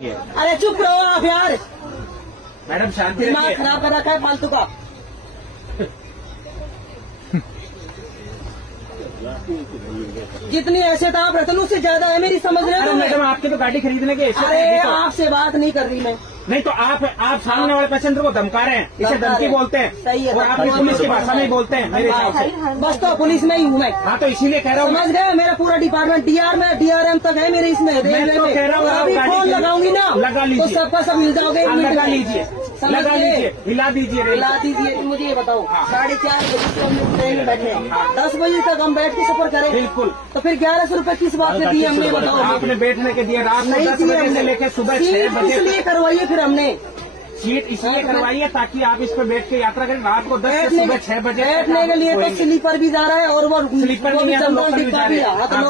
अरे चुप रहो आप यार, मैडम शांति दिमाग रखिए। खराब कर रखा है फालतू का। जितनी हैसियत आप रखते हो उससे ज्यादा है मेरी, समझ रहे अरे हो? मैडम आपकी तो गाड़ी खरीदने के हिस्से अरे है, देखो। आपसे बात नहीं कर रही मैं। नहीं तो आप सामने वाले पैसेंजर को धमका रहे हैं, इसे धमका धमकी रहे हैं। बोलते हैं। सही है, और आप धमका पुलिस की रहे हैं। भाषा में ही बोलते हैं मेरे हिसाब से। बस तो पुलिस में ही हूँ मैं। हाँ तो इसीलिए कह रहा हूँ समझ गए, मेरा पूरा डिपार्टमेंट डीआर में DRM तक है मेरे इसमें। मैं तो कह रहा हूँ आप अभी गाड़ी फोन की- लगाऊंगी ना, लगा लीजिए। तो सबका सब मिल जाओगे। एक मिनट लगा में। लीजिए, समझ लगा गए? लीजिए, हिला दीजिए रेल हिला को। दीजिए। मुझे ये बताओ, हाँ। 4:30 बजे से हम ट्रेन में बैठे हैं, 10 बजे तक हम बैठ के सफर करें। बिल्कुल। तो फिर 1100 रुपए किस बात से दिए हमने, बताओ? आपने बैठने के दिए रात को नहीं 10 दिए बजे से हमने। लेकर सुबह 6 सीट बजे इसलिए करवाइए फिर हमने। सीट इसलिए करवाई है ताकि आप इस पर बैठ के यात्रा करें। रात को 10 से बैठने सुबह 6 बजे बैठने के लिए तो स्लीपर भी जा रहा है और वो स्लीपर वो नहीं भी है, तो जनरल लोकल भी डिब्बा जा भी रहे है। हैं। हाँ, तो हाँ,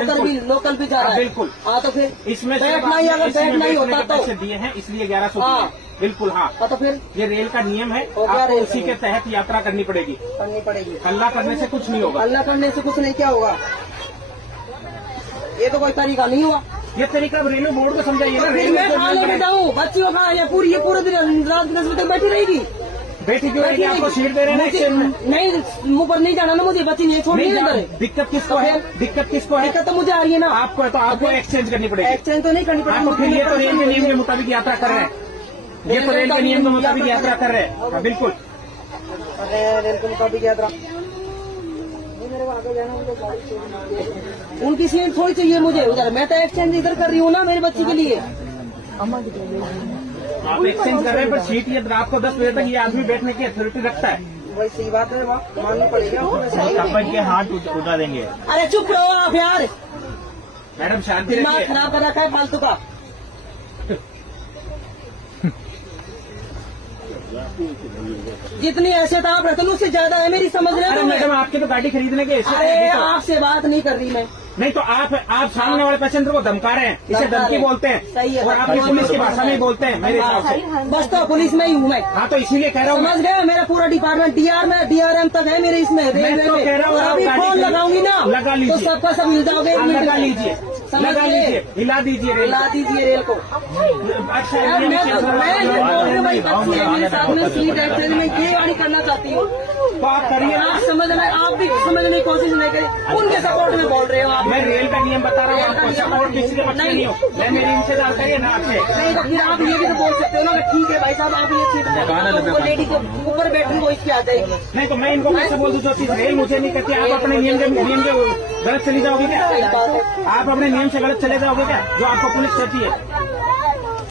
लोकल भी जा रहा है। बिल्कुल। हाँ तो फिर इसमें बैठना ही, अगर बैठना ही होता तो पैसे दिए हैं इसलिए 1100 हाँ। दिए। बिल्कुल हाँ, हाँ, तो फिर ये रेल का नियम है, हो गया आपको रेल उसी का के तहत यात्रा करनी पड़ेगी। करनी पड़ेगी। हल्ला करने से कुछ नहीं होगा। अल्लाह करने से कुछ नहीं, क्या होगा? ये तो कोई तरीका नहीं हुआ। ये तरीका अब रेलवे बोर्ड को समझाइए ना। फिर रेलवे मैं कहाँ लेके जाऊँ बच्ची को? कहाँ ये पूरे दिन रात के 10 बजे तक बैठी रहेगी? बेटी क्यों रहेगी? आपको सीट दे रहे हैं ना मुझे- एक्सचेंज में। नहीं, मुंह पर नहीं जाना ना मुझे, बच्ची नहीं छोड़ नहीं नहीं जाना। अंदर। दिक्कत किसको है? दिक्कत किसको है? दिक्कत तो मुझे आ रही है ना। आपको है तो आपको एक्सचेंज करनी पड़ेगी। एक्सचेंज तो नहीं करनी पड़ेगी। आपको फिर ये तो रेल के नियम के मुताबिक यात्रा कर रहे हैं। ये तो रेल के नियम के मुताबिक यात्रा कर रहे हैं। हाँ, बिल्कुल। रेल के मुताबिक यात्रा। उनकी सीट थोड़ी चाहिए मुझे उधर, मैं तो एक्सचेंज इधर कर रही हूँ ना मेरे बच्ची के लिए। आप एक्सचेंज कर रहे हैं पर सीट ये रात को 10 बजे तक ये आदमी बैठने की अथॉरिटी रखता है। वही सही बात है, वाह माननी पड़ेगी। अपन के हाथ उठा देंगे। अरे चुप रहो आप यार, मैडम शांति दिमाग रखिए। खराब कर रखा है फालतू का। जितनी हैसियत आप रखते हो उससे ज्यादा है मेरी, समझ रहे अरे हो? मैडम आपकी तो गाड़ी खरीदने के हिस्से अरे है, देखो। आपसे बात नहीं कर रही मैं। नहीं तो आप सामने वाले पैसेंजर को धमका रहे हैं, इसे धमका धमकी रहे हैं। बोलते हैं। सही है, और आप पुलिस की भाषा में ही बोलते हैं मेरे हिसाब से। बस तो पुलिस में ही हूँ मैं। हाँ तो इसीलिए कह रहा हूँ समझ गए, मेरा पूरा डिपार्टमेंट DRM तक है मेरे इसमें। मैं रेलवे तो में। कह रहा हूँ और आप अभी गाड़ी फोन की- लगाऊंगी ना, लगा लीजिए। तो सबका सब मिल जाओगे। एक मिनट लगा में। लीजिए, समझ लगा गए? लीजिए, हिला दीजिए रेल हिला दीजिए रेल को। अच्छा मैं ये ये नहीं बोल रही हूँ भाई, बच्ची है मेरे साथ में, सीट एक्सचेंज में ये गाड़ी करना चाहती हूँ। तो आप करिए ना। आप समझना, आप भी समझने की कोशिश नहीं करें, उनके सपोर्ट में बोल रहे हो आप। मैं रेल का नियम बता रहा हूँ आपको, सपोर्ट किसी के बच्चे नहीं हो। मैं मेरी इनसे डालता है ना आपसे। नहीं तो फिर आप ये भी तो बोल सकते हो ना कि ठीक है भाई साहब, आप ये सीट लेडी जो ऊपर बैठी वो इसकी आ जाएगी। नहीं तो मैं इनको कैसे बोल दूँ जो चीज रेल मुझे नहीं कहती। आप अपने नियम के गलत चली जाओगे क्या? सही बात है। आप अपने नियम से गलत चले जाओगे क्या जो आपको पुलिस कहती है?